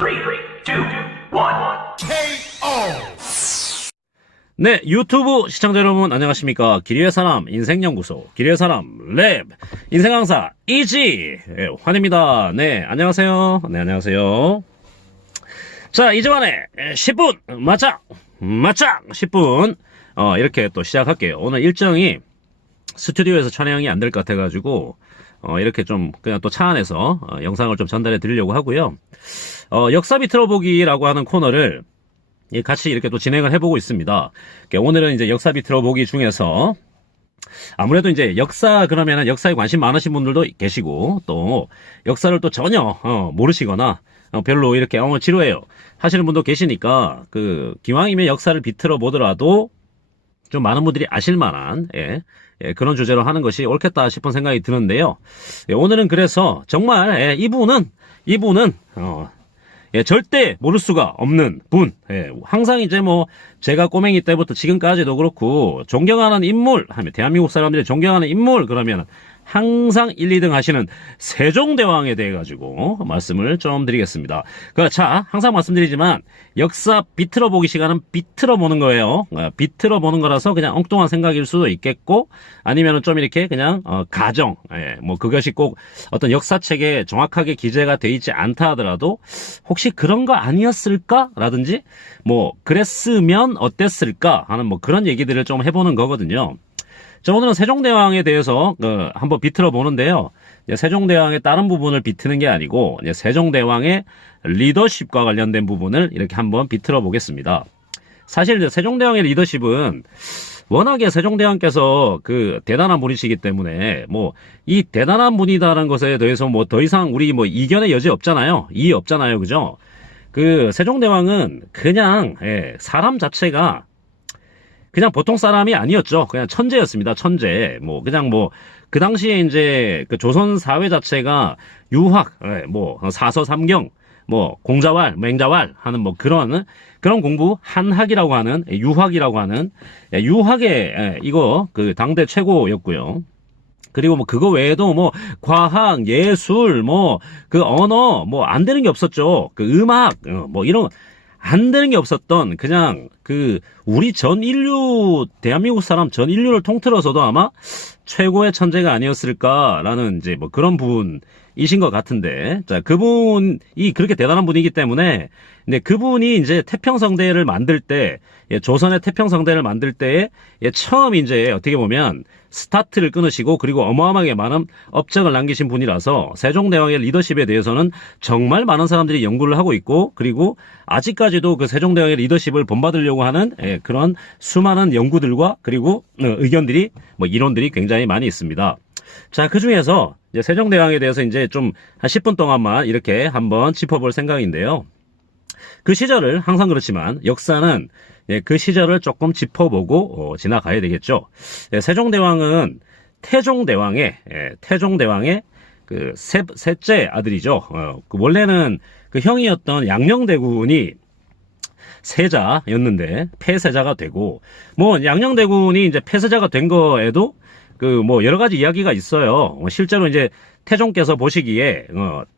3, 2, 1, KO! 네, 유튜브 시청자 여러분 안녕하십니까. 길이의 사람 인생연구소 길이의 사람 랩 인생강사 이지 환입니다. 네, 안녕하세요. 네, 안녕하세요. 자, 이제만에 10분 맞짱 10분 이렇게 또 시작할게요. 오늘 일정이 스튜디오에서 촬영이 안 될 것 같아가지고 이렇게 좀 그냥 또 차 안에서 영상을 좀 전달해 드리려고 하고요. 역사 비틀어 보기라고 하는 코너를 같이 이렇게 또 진행을 해보고 있습니다. 오늘은 이제 역사 비틀어 보기 중에서 아무래도 이제 역사 그러면은 역사에 관심 많으신 분들도 계시고 또 역사를 또 전혀 모르시거나 별로 이렇게 지루해요 하시는 분도 계시니까 기왕이면 역사를 비틀어 보더라도 좀 많은 분들이 아실 만한 그런 주제로 하는 것이 옳겠다 싶은 생각이 드는데요. 오늘은 그래서 정말 이분은 절대 모를 수가 없는 분. 항상 이제 제가 꼬맹이 때부터 지금까지도 그렇고 존경하는 인물 하면 대한민국 사람들이 존경하는 인물 그러면 항상 1, 2등 하시는 세종대왕에 대해 가지고 말씀을 좀 드리겠습니다. 자, 항상 말씀드리지만 역사 비틀어 보기 시간은 비틀어 보는 거예요. 비틀어 보는 거라서 그냥 엉뚱한 생각일 수도 있겠고 아니면은 좀 이렇게 그냥 가정, 그것이 꼭 어떤 역사책에 정확하게 기재가 돼 있지 않다 하더라도 혹시 그런 거 아니었을까? 라든지 그랬으면 어땠을까? 하는 그런 얘기들을 좀 해보는 거거든요. 자, 오늘은 세종대왕에 대해서 한번 비틀어 보는데요. 세종대왕의 다른 부분을 비트는 게 아니고 세종대왕의 리더십과 관련된 부분을 이렇게 한번 비틀어 보겠습니다. 사실 세종대왕의 리더십은 워낙에 세종대왕께서 대단한 분이시기 때문에 이 대단한 분이다라는 것에 대해서 더 이상 우리 이견의 여지 없잖아요. 이의 없잖아요. 그죠? 세종대왕은 그냥 사람 자체가 그냥 보통 사람이 아니었죠. 그냥 천재였습니다. 천재. 그 당시에 이제 조선 사회 자체가 유학, 사서삼경, 공자왈, 맹자왈 하는 그런 공부, 한학이라고 하는, 유학이라고 하는, 유학의, 당대 최고였고요. 그리고 그거 외에도 과학, 예술, 언어, 안 되는 게 없었죠. 음악, 이런, 안 되는 게 없었던 그냥 우리 전 인류 대한민국 사람 전 인류를 통틀어서도 아마 최고의 천재가 아니었을까라는 이제 그런 분이신 것 같은데 자 그분이 그렇게 대단한 분이기 때문에 근데 그분이 이제 태평성대를 만들 때 조선의 태평성대를 만들 때에 처음 이제 어떻게 보면 스타트를 끊으시고 그리고 어마어마하게 많은 업적을 남기신 분이라서 세종대왕의 리더십에 대해서는 정말 많은 사람들이 연구를 하고 있고 그리고 아직까지도 세종대왕의 리더십을 본받으려고 하는 그런 수많은 연구들과 그리고 의견들이 이론들이 굉장히 많이 있습니다. 자, 그 중에서 이제 세종대왕에 대해서 이제 좀 한 10분 동안만 이렇게 한번 짚어볼 생각인데요. 그 시절을 항상 그렇지만 역사는 그 시절을 조금 짚어보고 지나가야 되겠죠. 세종대왕은 태종대왕의 셋째 아들이죠. 원래는 형이었던 양녕대군이 세자였는데 폐세자가 되고 양녕대군이 이제 폐세자가 된 거에도 여러 가지 이야기가 있어요. 실제로 이제 태종께서 보시기에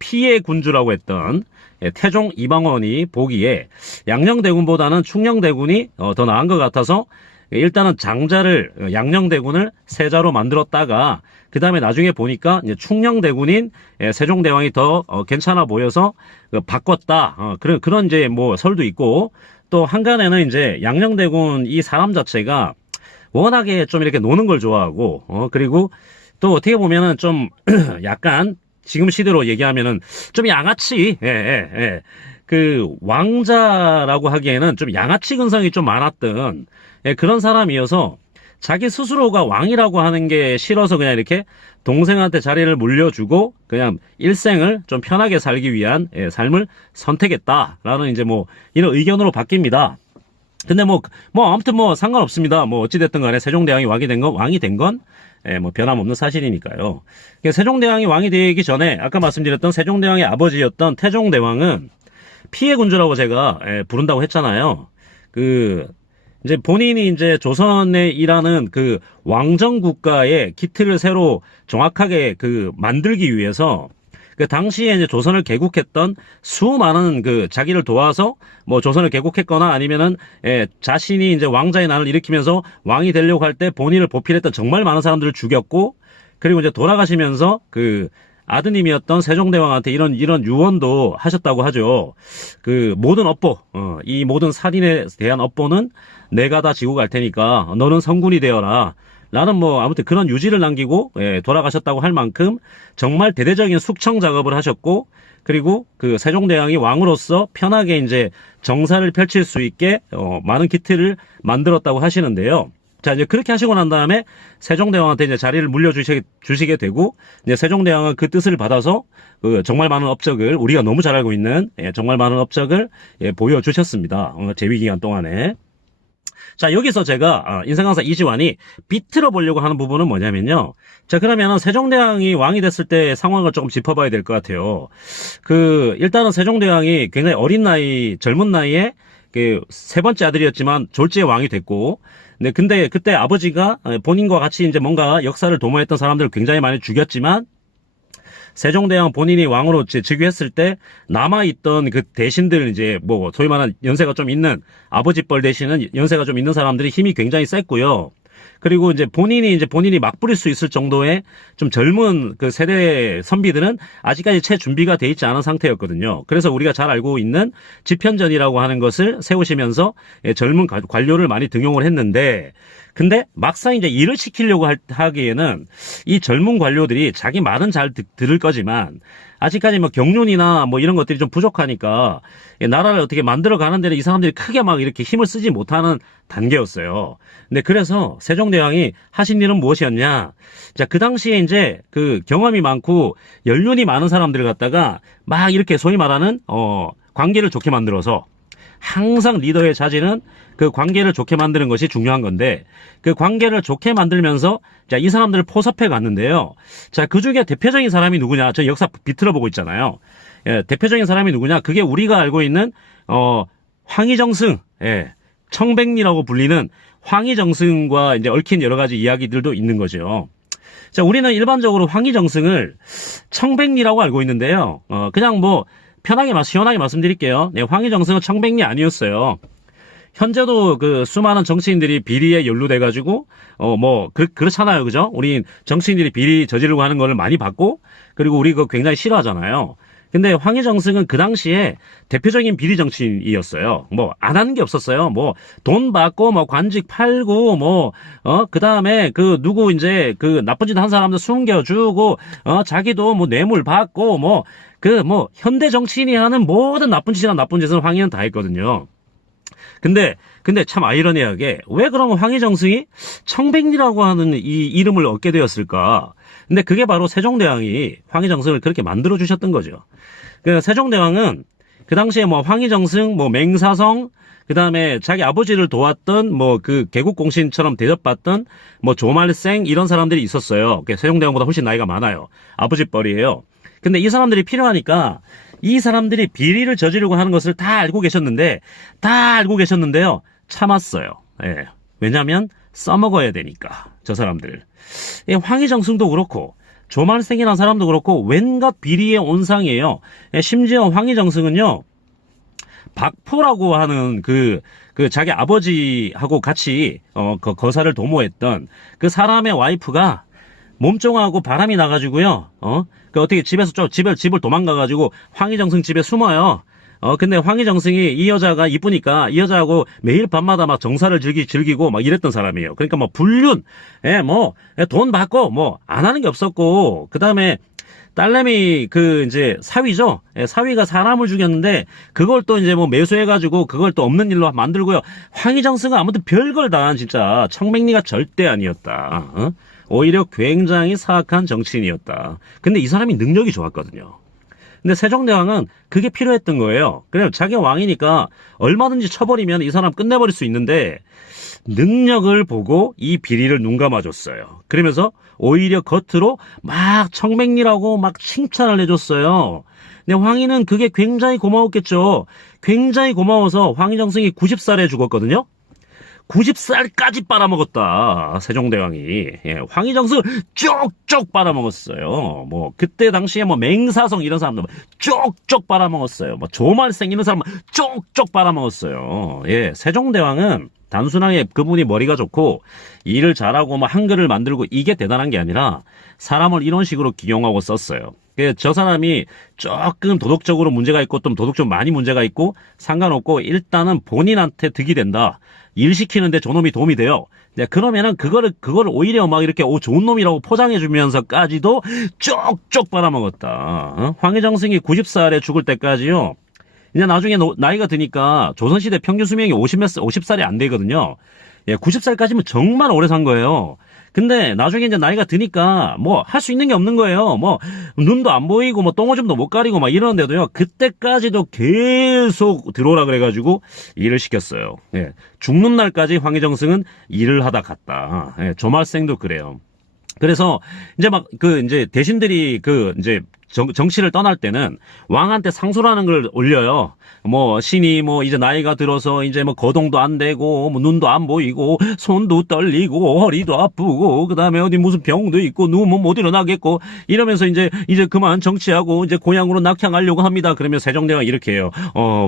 피해 군주라고 했던 태종 이방원이 보기에 양녕대군보다는 충녕대군이 더 나은 것 같아서 일단은 양녕대군을 세자로 만들었다가 그 다음에 나중에 보니까 이제 충녕대군인 세종대왕이 더 괜찮아 보여서 바꿨다. 그런 이제 설도 있고 또 한간에는 이제 양녕대군 이 사람 자체가 워낙에 좀 이렇게 노는 걸 좋아하고 그리고 또 어떻게 보면은 좀 약간 지금 시대로 얘기하면은 좀 양아치 왕자라고 하기에는 좀 양아치 근성이 좀 많았던 그런 사람이어서 자기 스스로가 왕이라고 하는 게 싫어서 그냥 이렇게 동생한테 자리를 물려주고 그냥 일생을 좀 편하게 살기 위한 삶을 선택했다라는 이제 이런 의견으로 바뀝니다. 근데 아무튼 상관없습니다. 어찌됐든 간에 세종대왕이 왕이 된 건 변함없는 사실이니까요. 세종대왕이 왕이 되기 전에 아까 말씀드렸던 세종대왕의 아버지였던 태종대왕은 피해 군주라고 제가 부른다고 했잖아요. 이제 본인이 이제 조선에 일하는 왕정 국가의 기틀을 새로 정확하게 만들기 위해서 그 당시에 이제 조선을 개국했던 수많은 그 자기를 도와서 뭐 조선을 개국했거나 아니면은 자신이 이제 왕자의 난을 일으키면서 왕이 되려고 할 때 본인을 보필했던 정말 많은 사람들을 죽였고, 그리고 이제 돌아가시면서 그 아드님이었던 세종대왕한테 이런 유언도 하셨다고 하죠. 그 모든 업보, 이 모든 살인에 대한 업보는 내가 다 지고 갈 테니까 너는 성군이 되어라. 라는 뭐 아무튼 그런 유지를 남기고 돌아가셨다고 할 만큼 정말 대대적인 숙청 작업을 하셨고, 그리고 그 세종대왕이 왕으로서 편하게 이제 정사를 펼칠 수 있게 많은 기틀을 만들었다고 하시는데요. 자, 이제 그렇게 하시고 난 다음에 세종대왕한테 이제 자리를 물려주시게 되고, 이제 세종대왕은 그 뜻을 받아서 그 정말 많은 업적을, 우리가 너무 잘 알고 있는 정말 많은 업적을 보여주셨습니다. 재위 기간 동안에. 자, 여기서 제가 인생강사 이지환이 비틀어 보려고 하는 부분은 뭐냐면요. 자, 그러면은 세종대왕이 왕이 됐을 때 상황을 조금 짚어봐야 될 것 같아요. 일단은 세종대왕이 굉장히 어린 나이, 젊은 나이에 그 세 번째 아들이었지만 졸지에 왕이 됐고, 네, 근데 그때 아버지가 본인과 같이 이제 뭔가 역사를 도모했던 사람들을 굉장히 많이 죽였지만, 세종대왕 본인이 왕으로 즉위했을 때 남아있던 그 대신들, 이제 뭐 소위 말하는 연세가 좀 있는 아버지뻘 대신은 연세가 좀 있는 사람들이 힘이 굉장히 셌고요. 그리고 이제 본인이 막 부릴 수 있을 정도의 좀 젊은 그 세대 선비들은 아직까지 채 준비가 돼 있지 않은 상태였거든요. 그래서 우리가 잘 알고 있는 집현전이라고 하는 것을 세우시면서 젊은 관료를 많이 등용을 했는데, 근데 막상 이제 일을 시키려고 하기에는 이 젊은 관료들이 자기 말은 잘 들을 거지만 아직까지 뭐 경륜이나 뭐 이런 것들이 좀 부족하니까 나라를 어떻게 만들어 가는 데는 이 사람들이 크게 막 이렇게 힘을 쓰지 못하는 단계였어요. 근데 그래서 세종대왕이 하신 일은 무엇이었냐? 자, 그 당시에 이제 그 경험이 많고 연륜이 많은 사람들을 갖다가 막 이렇게 소위 말하는 관계를 좋게 만들어서, 항상 리더의 자질은 그 관계를 좋게 만드는 것이 중요한 건데, 그 관계를 좋게 만들면서 자, 이 사람들을 포섭해 갔는데요. 자, 그 중에 대표적인 사람이 누구냐? 저 역사 비틀어 보고 있잖아요. 대표적인 사람이 누구냐? 그게 우리가 알고 있는 황희정승, 청백리라고 불리는 황희정승과 이제 얽힌 여러 가지 이야기들도 있는 거죠. 자, 우리는 일반적으로 황희정승을 청백리라고 알고 있는데요. 그냥 뭐 편하게 시원하게 말씀드릴게요. 네, 황희정승은 청백리 아니었어요. 현재도 그 수많은 정치인들이 비리에 연루돼가지고 그렇잖아요, 그죠? 우리 정치인들이 비리 저지르고 하는 거를 많이 봤고, 그리고 우리 그거 굉장히 싫어하잖아요. 근데 황희정승은 그 당시에 대표적인 비리 정치인이었어요. 뭐 안 하는 게 없었어요. 뭐 돈 받고 뭐 관직 팔고 그다음에 그 누구 이제 그 나쁜 짓 한 사람들 숨겨주고 자기도 뭐 뇌물 받고 현대 정치인이 하는 모든 나쁜 짓은 황희는 다 했거든요. 근데 참 아이러니하게 왜 그러면 황희정승이 청백리라고 하는 이 이름을 얻게 되었을까? 근데 그게 바로 세종대왕이 황희정승을 그렇게 만들어 주셨던 거죠. 그 세종대왕은 그 당시에 뭐 황희정승, 뭐 맹사성, 그다음에 자기 아버지를 도왔던 그 개국공신처럼 대접받던 뭐 조말생 이런 사람들이 있었어요. 세종대왕보다 훨씬 나이가 많아요. 아버지 뻘이에요. 근데 이 사람들이 필요하니까 이 사람들이 비리를 저지르고 하는 것을 다 알고 계셨는데요. 참았어요. 예. 왜냐면 써먹어야 되니까, 저 사람들. 황희정승도 그렇고 조말생이라는 사람도 그렇고 웬갓 비리의 온상이에요. 심지어 황희정승은요, 박포라고 하는 그 자기 아버지하고 같이 거사를 도모했던 그 사람의 와이프가 몸종하고 바람이 나가지고요. 어떻게 집을 도망가가지고 황희정승 집에 숨어요. 근데 황희정승이 이 여자가 이쁘니까 이 여자하고 매일 밤마다 막 정사를 즐기고 막 이랬던 사람이에요. 그러니까 불륜, 돈 받고 안 하는 게 없었고, 그 다음에 딸내미 이제 사위죠. 사위가 사람을 죽였는데 그걸 또 이제 매수해가지고 그걸 또 없는 일로 만들고요. 황희정승은 아무튼 별걸 다 진짜 청백리가 절대 아니었다. 오히려 굉장히 사악한 정치인이었다. 근데 이 사람이 능력이 좋았거든요. 근데 세종대왕은 그게 필요했던 거예요. 그냥 자기가 왕이니까 얼마든지 쳐버리면 이 사람 끝내버릴 수 있는데 능력을 보고 이 비리를 눈감아줬어요. 그러면서 오히려 겉으로 막 청백리라고 막 칭찬을 해줬어요. 근데 황희는 그게 굉장히 고마웠겠죠. 굉장히 고마워서 황희정승이 90살에 죽었거든요. 90살까지 빨아먹었다. 세종대왕이. 예, 황희정승 쪽쪽 빨아먹었어요. 뭐 그때 당시에 뭐 맹사성 이런 사람들 쪽쪽 빨아먹었어요. 뭐 조말생 이런 사람 쪽쪽 빨아먹었어요. 예, 세종대왕은 단순하게 그분이 머리가 좋고 일을 잘하고 뭐 한글을 만들고 이게 대단한 게 아니라 사람을 이런 식으로 기용하고 썼어요. 저 사람이 조금 도덕적으로 문제가 있고 좀 도덕적으로 많이 문제가 있고 상관없고 일단은 본인한테 득이 된다. 일 시키는데 저놈이 도움이 돼요. 네, 그러면은 그거를 오히려 막 이렇게 좋은 놈이라고 포장해 주면서까지도 쪽쪽 빨아먹었다. 어? 황희정승이 90살에 죽을 때까지요. 이제 나중에 나이가 드니까 조선시대 평균 수명이 50살이 안 되거든요. 예, 90살까지면 정말 오래 산 거예요. 근데 나중에 이제 나이가 드니까 뭐 할 수 있는 게 없는 거예요. 뭐 눈도 안 보이고 뭐 똥오줌도 못 가리고 막 이러는데도요. 그때까지도 계속 들어오라 그래가지고 일을 시켰어요. 예, 죽는 날까지 황희정승은 일을 하다 갔다. 예, 조말생도 그래요. 그래서 이제 막 이제 대신들이 이제 정치를 떠날 때는 왕한테 상소라는 걸 올려요. 뭐 신이 뭐 이제 나이가 들어서 이제 뭐 거동도 안 되고 뭐 눈도 안 보이고 손도 떨리고 허리도 아프고 그다음에 어디 무슨 병도 있고 누우면 못 일어나겠고 이러면서 이제 그만 정치하고 이제 고향으로 낙향하려고 합니다. 그러면 세종대왕 이렇게 해요.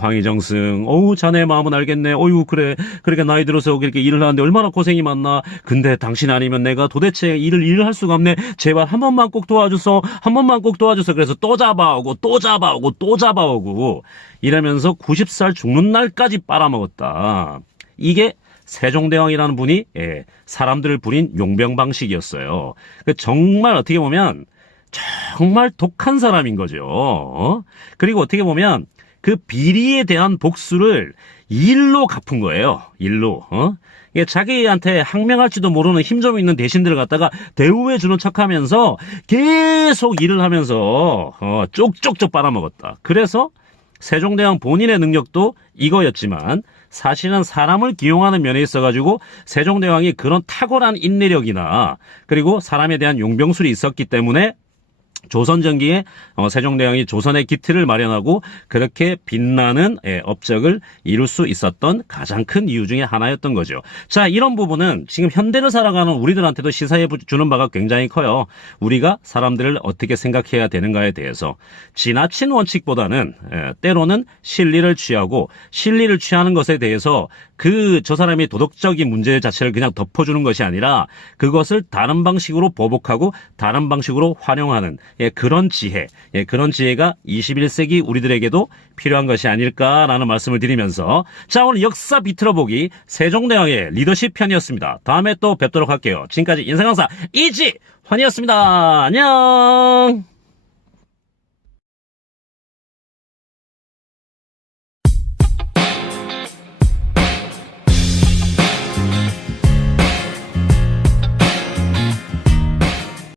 황희정승, 자네 마음은 알겠네. 그래. 그렇게 나이 들어서 그렇게 일을 하는데 얼마나 고생이 많나. 근데 당신 아니면 내가 도대체 일을 할 수가 없네. 제발 한 번만 꼭 도와줘서. 한 번만 꼭 도와줘서. 그래서 또 잡아오고 또 잡아오고 또 잡아오고 이러면서 90살 죽는 날까지 빨아먹었다. 이게 세종대왕이라는 분이 사람들을 부린 용병 방식이었어요. 정말 어떻게 보면 정말 독한 사람인 거죠. 그리고 어떻게 보면 그 비리에 대한 복수를 일로 갚은 거예요. 일로. 이게 자기한테 항명할지도 모르는 힘 좀 있는 대신들을 갖다가 대우해 주는 척하면서 계속 일을 하면서 쪽쪽쪽 빨아먹었다. 그래서 세종대왕 본인의 능력도 이거였지만 사실은 사람을 기용하는 면에 있어가지고 세종대왕이 그런 탁월한 인내력이나 그리고 사람에 대한 용병술이 있었기 때문에 조선 전기에 세종대왕이 조선의 기틀을 마련하고 그렇게 빛나는 업적을 이룰 수 있었던 가장 큰 이유 중에 하나였던 거죠. 자, 이런 부분은 지금 현대를 살아가는 우리들한테도 시사해 주는 바가 굉장히 커요. 우리가 사람들을 어떻게 생각해야 되는가에 대해서 지나친 원칙보다는 때로는 실리를 취하고 실리를 취하는 것에 대해서 저 사람의 도덕적인 문제 자체를 그냥 덮어주는 것이 아니라 그것을 다른 방식으로 보복하고 다른 방식으로 활용하는 그런 지혜가 21세기 우리들에게도 필요한 것이 아닐까라는 말씀을 드리면서 자, 오늘 역사 비틀어보기 세종대왕의 리더십 편이었습니다. 다음에 또 뵙도록 할게요. 지금까지 인생강사 이지환이었습니다. 안녕.